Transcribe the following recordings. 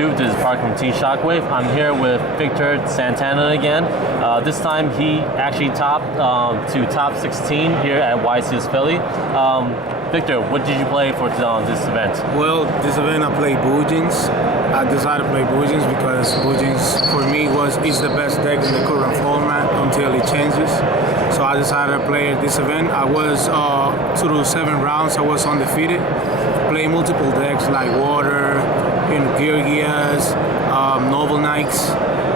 YouTube. This is Park from Team Shockwave. I'm here with Victor Santana again. This time he actually topped to top 16 here at YCS Philly. Victor, what did you play for this event? Well, this event I played Bujin's. I decided to play Bujin's because Bujin's for me is the best deck in the current format until it changes. So I decided to play this event. I was through 7 rounds. I was undefeated. Play multiple decks like Water, Georgias, Noble Knights,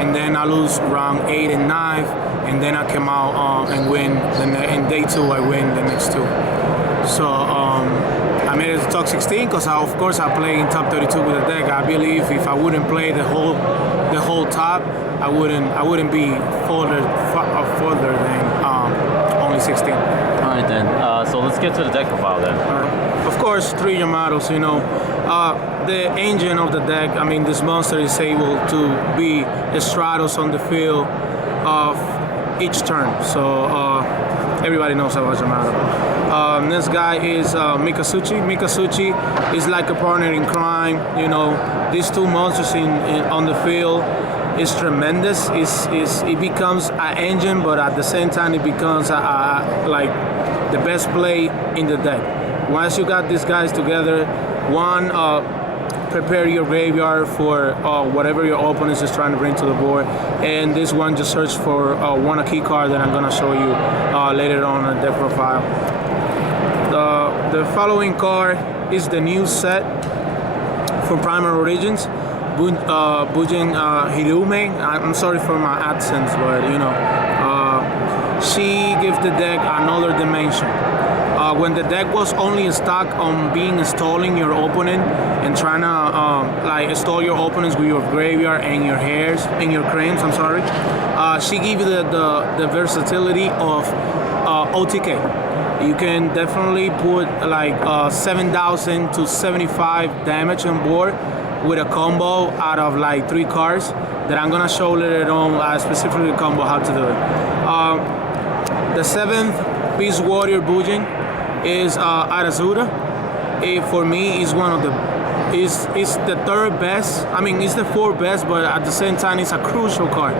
and then I lose round 8 and 9, and then I came out and win. In day 2, I win the next 2. So I made it to top 16 because of course I play in top 32 with the deck. I believe if I wouldn't play the whole top, I wouldn't be further than only 16. All right then. So let's get to the deck profile then. Of course, 3 Yamatos. The engine of the deck. I mean, this monster is able to be a Stratos on the field of each turn. So everybody knows about Yamato. This guy is Mikasuchi. Mikasuchi is like a partner in crime. These 2 monsters on the field is tremendous. It becomes an engine, but at the same time it becomes like the best play in the deck. Once you got these guys together, one, prepare your graveyard for whatever your opponent is trying to bring to the board, and this one just search for one key card that I'm gonna show you later on in the deck profile. The following card is the new set from Primal Origins, Bujin Hirume. I'm sorry for my accents, but she gives the deck another dimension. When the deck was only stuck on being stalling your opponent and trying to stall your opponents with your graveyard and your hairs and your cranes, she gives you the versatility of OTK. You can definitely put like 7,000 to 75 damage on board with a combo out of like 3 cards that I'm gonna show later on, specifically combo how to do it. The 7th Beast Warrior Bujin is Arasura. For me, is one of the is the 3rd best. I mean, it's the 4th best, but at the same time, it's a crucial card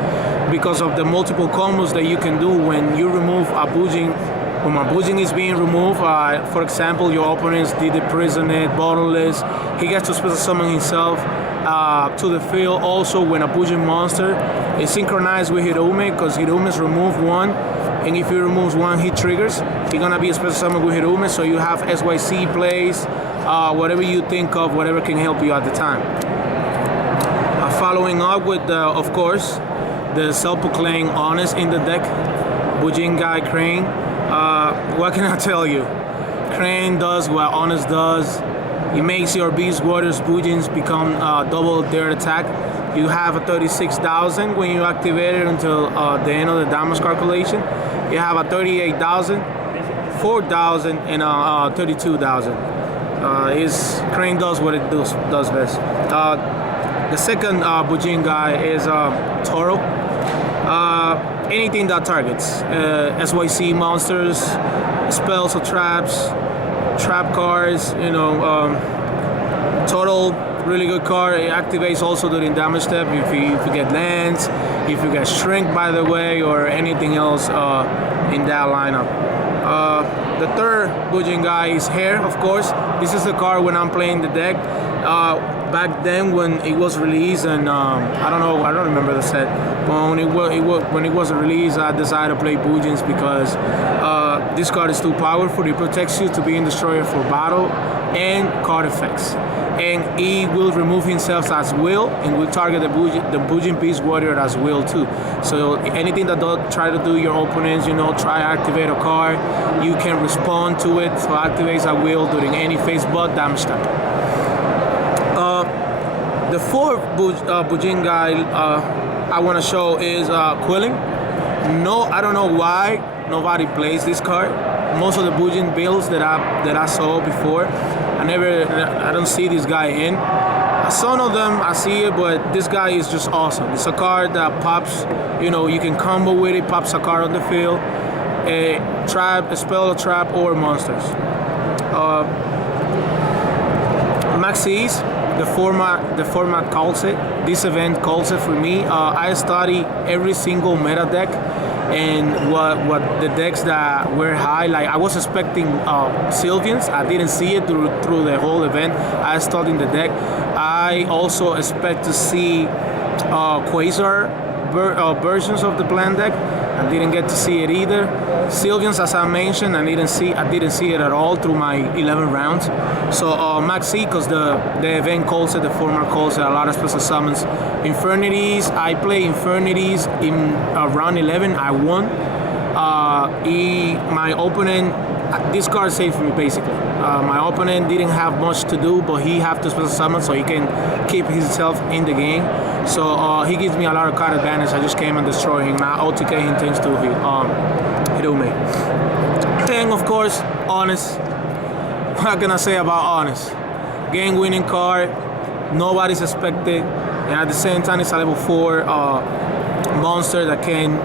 because of the multiple combos that you can do when you remove a Bujin. When a Bujin is being removed, for example, your opponents did the Prisonette, Bottleless, he gets to special summon himself to the field. Also, when a Bujin monster is synchronized with Hirume, because Hirume's remove 1, and if he removes 1, he triggers. He's gonna be a special summon with Hirume, so you have SYC plays, whatever you think of, whatever can help you at the time. Following up with, of course, the self-proclaimed Honest in the deck, Bujin Guy Crane. What can I tell you? Crane does what Honest does. It makes your Beast Warriors Bujins become double their attack. You have a 36,000 when you activate it until the end of the damage calculation. You have a 38,000, 4,000, and 32,000. Crane does what it does best. The second Bujin guy is Toro. Anything that targets SYC monsters, spells or traps, trap cards, total really good card. It activates also during damage step if you get lands, if you get shrink by the way, or anything else in that lineup. The 3rd Bujin guy is Hair, of course. This is the card when I'm playing the deck. Back then when it was released, and I don't remember the set, but when it was released, I decided to play Bujins because this card is too powerful. It protects you to be in destroyer for battle and card effects, and he will remove himself as will and will target the Bujin Beast Warrior as will too. So anything that does try to do your opponents, try activate a card, you can respond to it. So activates at will during any phase but damage type. The 4th Bujin guy I want to show is Quilling. No, I don't know why nobody plays this card. Most of the Bujin builds that I saw before, I don't see this guy in. Some of them I see it, but this guy is just awesome. It's a card that pops. You can combo with it. Pops a card on the field. A trap, a spell, a trap, or monsters. Maxis the format calls it. This event calls it for me. I study every single meta deck and what the decks that were high. Like I was expecting Sylvians. I didn't see it through the whole event. I studied the deck. I also expect to see Quasar versions of the plan deck. I didn't get to see it either. Sylvians, as I mentioned, I didn't see it at all through my 11 rounds. So Max C, because the event calls it, the format calls it, a lot of special summons. Infernities, I play Infernities in round 11. I won. My opponent, this card saved for me basically. My opponent didn't have much to do, but he have to special summon so he can keep himself in the game. So he gives me a lot of card advantage. I just came and destroy him. Now OTK him thanks to Hirume. And of course, Honest. What can I say about Honest? Game winning card. Nobody's expected. And at the same time, it's a level 4 monster that can,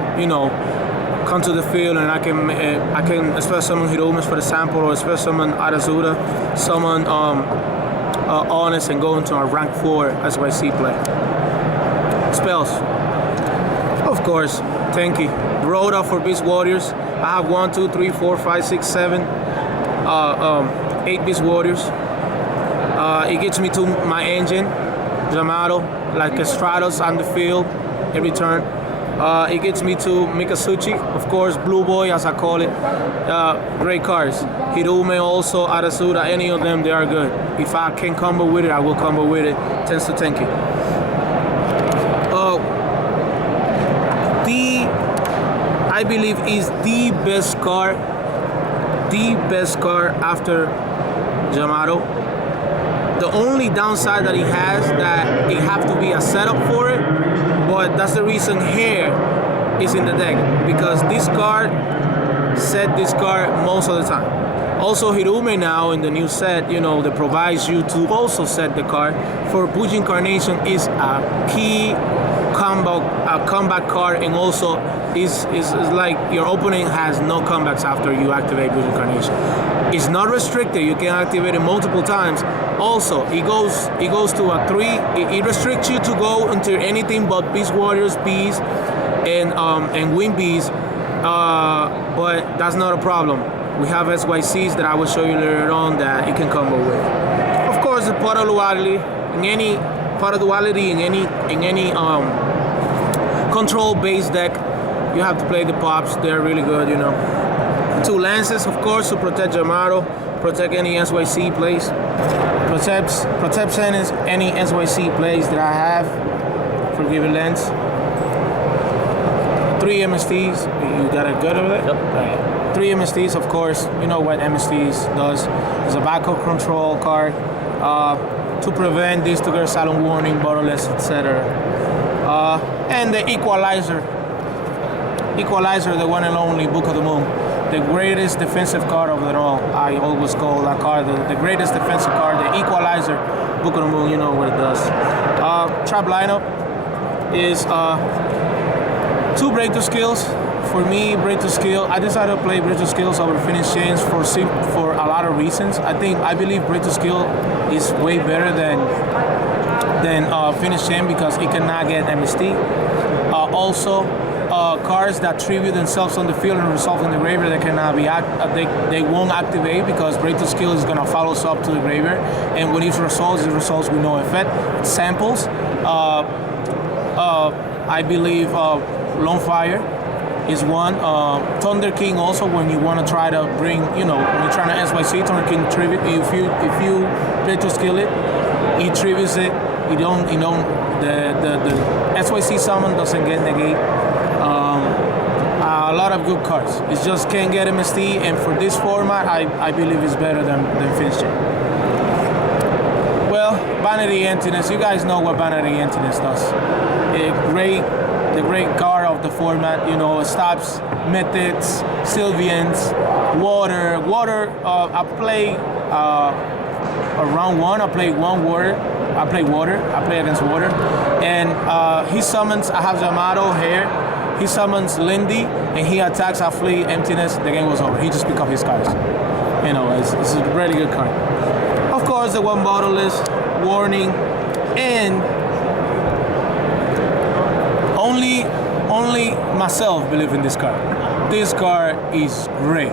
come to the field, and I can special summon Hirume for example, or special summon Arasura, summon Honest, and go into a rank 4 SYC play. Spells. Of course, Tenki. Rhoda for Beast Warriors. I have 1, 2, 3, 4, 5, 6, 7, 8 Beast Warriors. It gets me to my engine, Yamato, like Stratos on the field every turn. It gets me to Mikasuchi, of course, Blue Boy as I call it. Great cards. Hirume also, Arasura, any of them, they are good. If I can combo with it, I will combo with it. Tends to Tenki. I believe is the best card after Yamato. The only downside that he has that it have to be a setup for it, but that's the reason Hair is in the deck, because this card set this card most of the time. Also Hirume now in the new set, that provides you to also set the card for Bujin Carnation is a key combat card, and also is like your opponent has no comebacks after you activate Bujin Carnation. It's not restricted, you can activate it multiple times. Also, it goes to a 3. It restricts you to go into anything but Beast Warriors, Bees, and Wind Bees, but that's not a problem. We have SYCs that I will show you later on that it can combo with. Of course, the Part of Duality in any control-based deck, you have to play the pops. They're really good, 2 lances, of course, to protect Yamato, protect any SYC plays. Protects any SYC plays that I have for given lens. 3 MSTs. You got it good over there? Yep. Right. 3 MSTs, of course. You know what MSTs does. It's a backup control card to prevent this to get silent warning, borderless, etc. And the Equalizer, the one and only Book of the Moon, the greatest defensive card of it all. I always call that card the greatest defensive card, the Equalizer, Book of the Moon. You know what it does. Trap lineup is 2 breakthrough skills. For me, breakthrough skill, I decided to play breakthrough skills over finish chains for a lot of reasons. I believe breakthrough skill is way better than finish chain because it cannot get MST. Also, cards that tribute themselves on the field and result in the graveyard that cannot be they won't activate because breakthrough skill is gonna follow us up to the graveyard, and when it results with no effect. Samples, I believe Lone Fire is one. Thunder King also, when you want to try to bring, when you're trying to SYC, Thunder King tribute. If you play to skill it, he tributes it. The SYC summon doesn't get negate. A lot of good cards. It just can't get MST, and for this format, I believe it's better than Finish Chain. Well, Vanity Emptiness. You guys know what Vanity Emptiness does. The great card of the format. It stops Mythics, Sylvians, Water. I play round 1. I play Water. I play against Water, and he summons. I have Yamato here. He summons Lindy, and he attacks. I flee Emptiness. The game was over. He just picked up his cards. It's a really good card. Of course, the one bottle is warning, and only myself believe in this card. This card is great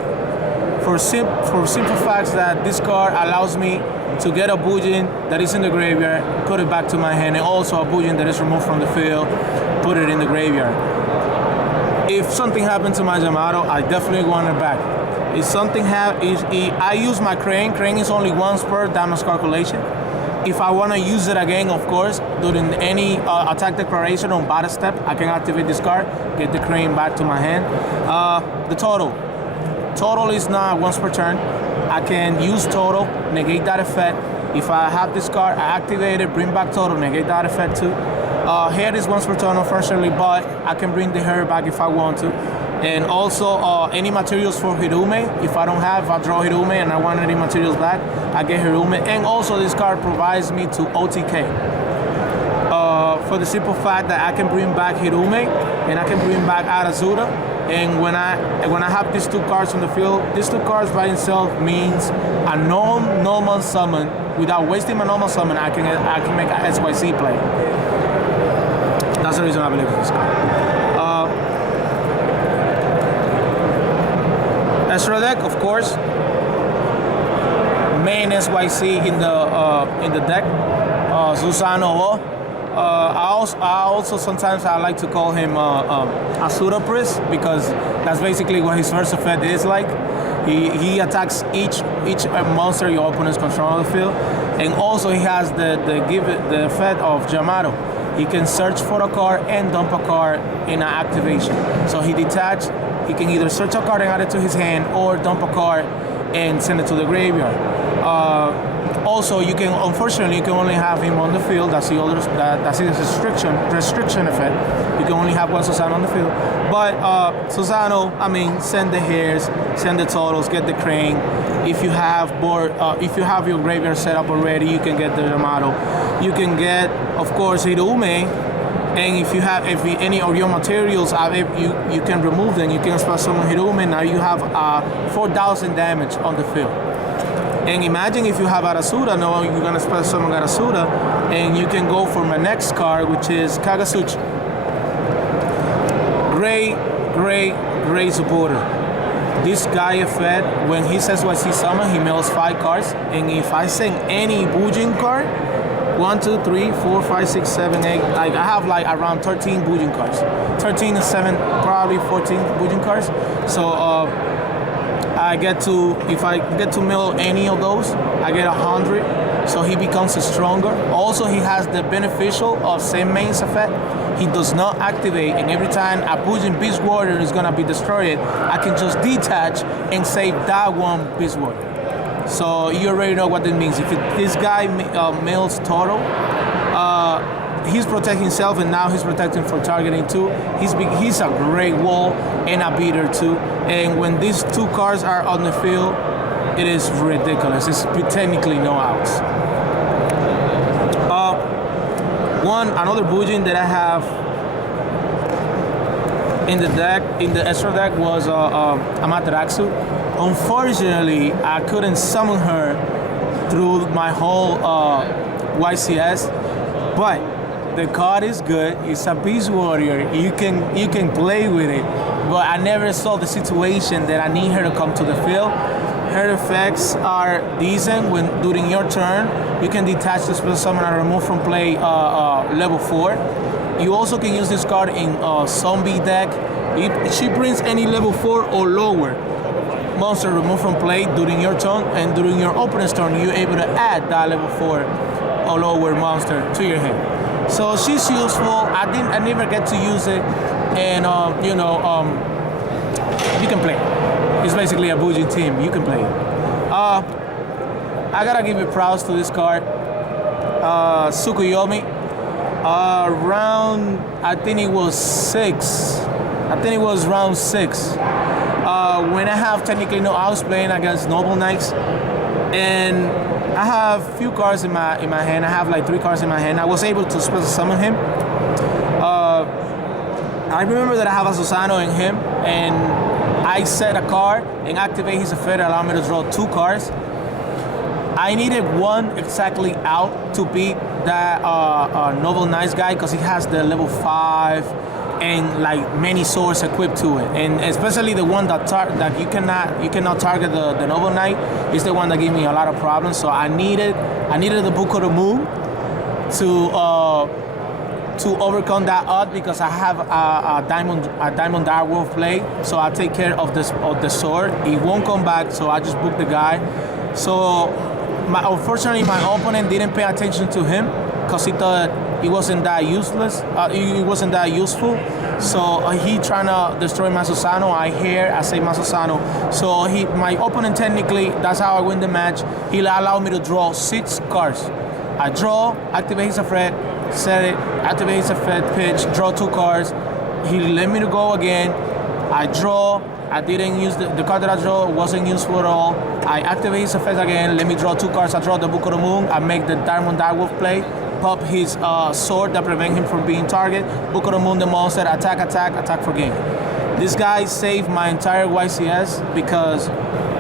for simple facts that this card allows me to get a Bujin that is in the graveyard, put it back to my hand, and also a Bujin that is removed from the field, put it in the graveyard. If something happened to my Yamato, I definitely want it back. If something I use my Crane. Crane is only once per damage calculation. If I want to use it again, of course, during any attack declaration on battle step, I can activate this card, get the Crane back to my hand. The total is not once per turn. I can use total, negate that effect. If I have this card, I activate it, bring back total, negate that effect too. Head is once per turn, unfortunately, but I can bring the hair back if I want to. And also any materials for Hirume. If I don't have, I draw Hirume and I want any materials back, I get Hirume. And also this card provides me to OTK. For the simple fact that I can bring back Hirume and I can bring back Arasura. And when I have these two cards on the field, these two cards by itself means a normal summon. Without wasting my normal summon, I can make a YCS play. That's the reason I believe in this card. Extra deck, of course, main SYC in the deck, Susano. I also sometimes I like to call him Asura Priest because that's basically what his first effect is like. He attacks each monster your opponents control on the field, and also he has the effect of Yamato. He can search for a card and dump a card in an activation. So he detached. He can either search a card and add it to his hand, or dump a card and send it to the graveyard. Also, unfortunately, you can only have him on the field. That's his restriction effect. You can only have one Susano on the field. But Susano, send the hairs, send the totals, get the Crane. If you have your graveyard set up already, you can get the Yamato. You can get, of course, Hirume. And if any of your materials, you can remove them. You can spell summon Hirume. Now you have 4,000 damage on the field. And imagine if you have Arasura, now you're gonna spell summon Arasura, and you can go for my next card, which is Kagasuchi. Great supporter. This guy effect, when he says YC summon, he mills 5 cards. And if I send any Bujin card, 1, 2, 3, 4, 5, 6, 7, 8. Like I have like around 13 Bujin cards. 13 and 7, probably 14 Bujin cards. So if I get to mill any of those, I get 100. So he becomes stronger. Also, he has the beneficial of same mains effect. He does not activate, and every time a Bujin Beast Warrior is gonna be destroyed, I can just detach and save that one Beast Warrior. So you already know what that means. If this guy mills total, he's protecting himself, and now he's protecting for targeting too. He's a great wall and a beater too. And when these two cards are on the field, it is ridiculous. It's technically no outs. Another Bujin that I have in the deck, in the extra deck, was Amaterasu. Unfortunately, I couldn't summon her through my whole YCS, but the card is good. It's a Beast Warrior. You can play with it, but I never saw the situation that I need her to come to the field. Her effects are decent. When during your turn, you can detach the special summon and remove from play level 4. You also can use this card in zombie deck. She brings any level 4 or lower monster removed from play during your turn, and during your opponent's turn, you're able to add that level 4 or lower monster to your hand. So she's useful. I never get to use it, and you can play. It's basically a Bujin team. You can play it. I gotta give you props to this card. Tsukuyomi. I think it was 6. I think it was round 6. When I have technically no outs playing against Noble Knights, and I have few cards in my hand. I have like 3 cards in my hand. I was able to special summon him. I remember that I have a Susano in him, and I set a card and activate his effect, allow me to draw 2 cards. I needed one exactly out to beat that Noble Nice guy because he has the level 5 and like many swords equipped to it, and especially the one that you cannot target the Noble Knight is the one that gave me a lot of problems. So I needed the Book of the Moon to overcome that odd because I have a diamond Direwolf play, so I take care of the sword. It won't come back, so I just book the guy. So unfortunately, my opponent didn't pay attention to him because he thought he wasn't that useless. He wasn't that useful. So he trying to destroy Masusano. I say Masusano. So my opponent technically, that's how I win the match. He allowed me to draw 6 cards. I draw, activate his effect, set it, activate his effect, pitch, draw 2 cards. He let me to go again. I draw. I didn't use the card that I draw wasn't useful at all. I activate his effect again. Let me draw 2 cards. I draw the Book of the Moon. I make the Diamond Direwolf play. Pop his sword that prevent him from being target. Book of the Moon, the monster, attack for game. This guy saved my entire YCS because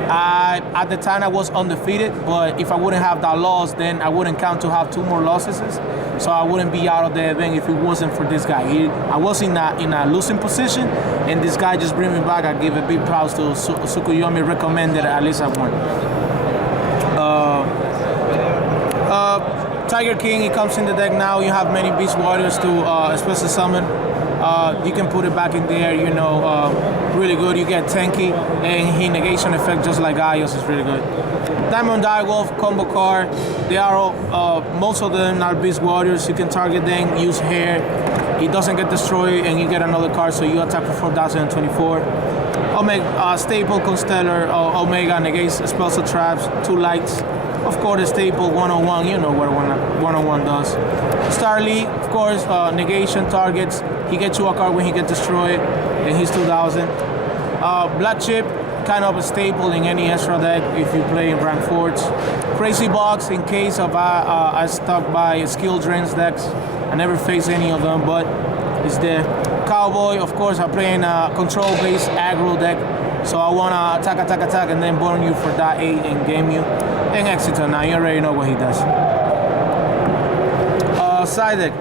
at the time I was undefeated, but if I wouldn't have that loss, then I wouldn't count to have 2 more losses. So I wouldn't be out of the event if it wasn't for this guy. I was in a losing position, and this guy just bring me back. I give a big props to Tsukuyomi, recommended at least I won. Tiger King, he comes in the deck now. You have many Beast Warriors to special summon. You can put it back in there, really good. You get tanky, and he negation effect just like Ayos is really good. Diamond Direwolf combo card. They are all, most of them are Beast Warriors. You can target them, use hair. He doesn't get destroyed, and you get another card, so you attack for 4,024. Omega staple Constellar, Omega negates spells or traps, 2 lights. Of course, the staple 101, you know what 101 does. Starly, of course, negation targets. He gets you a card when he gets destroyed, and he's 2,000. Black Chip, kind of a staple in any extra deck if you play in rank 4s. Crazy Box, in case of I stuck by skill drains decks. I never face any of them, but it's there. Cowboy, of course, I play in a control-based aggro deck. So I want to attack, and then burn you for that 8 and game you. And Exeter, now you already know what he does. Side deck,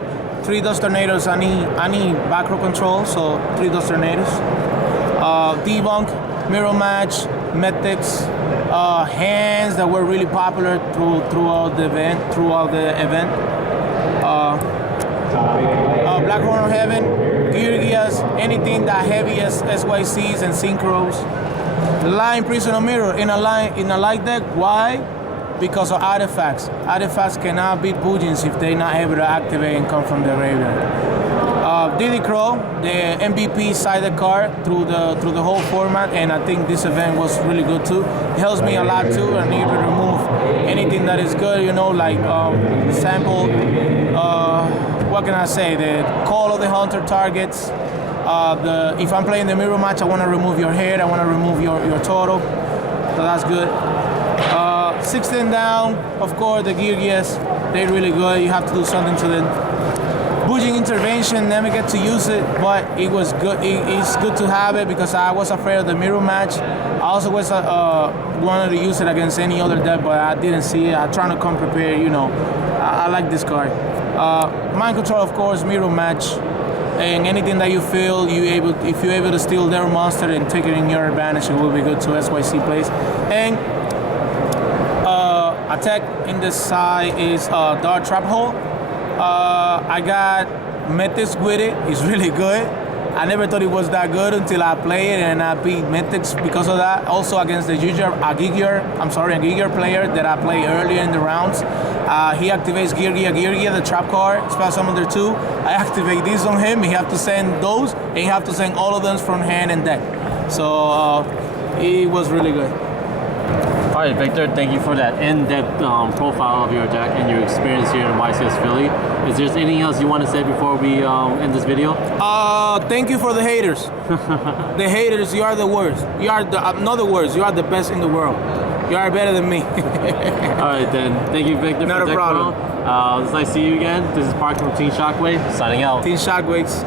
3 Dust Tornadoes. I need back row control, so 3 Dust Tornadoes. Debunk, Mirror Match, Mythics, hands that were really popular throughout the event. Black Runner Heaven, Geargias, anything that heavy as SYCs and Synchros. Line Prisoner Mirror in a light deck. Why? Because of artifacts. Artifacts cannot beat Bujins if they're not able to activate and come from the graveyard. Diddy Crow, the MVP sided card through the whole format, and I think this event was really good too. It helps me a lot too. I need to remove anything that is good, like sample. What can I say? The Call of the Hunter targets. If I'm playing the mirror match, I want to remove your head. I want to remove your total. So that's good. 16 down, of course, the Geargias, they're really good. You have to do something to them. Bujin intervention, never get to use it, but it was good. It's good to have it because I was afraid of the mirror match. I also was wanted to use it against any other deck, but I didn't see it. I'm trying to come prepared. I like this card. Mind control, of course, mirror match, and anything that you feel if you're able to steal their monster and take it in your advantage, it will be good to SYC plays. And attack in this side is Dark Trap Hole. I got Mythics with it. It's really good. I never thought it was that good until I played it, and I beat Mythics because of that. Also against the Gigier player that I played earlier in the rounds. He activates Geargia, the trap card, spell summon there 2. I activate these on him. He have to send those, and he have to send all of them from hand and deck. So it was really good. All right, Victor, thank you for that in-depth profile of your deck and your experience here in YCS Philly. Is there anything else you want to say before we end this video? Thank you for the haters. The haters, you are the worst. You are not the worst. You are the best in the world. You are better than me. All right, then. Thank you, Victor. Not a problem. It's nice to see you again. This is Park from Team Shockwave, signing out. Team Shockwaves.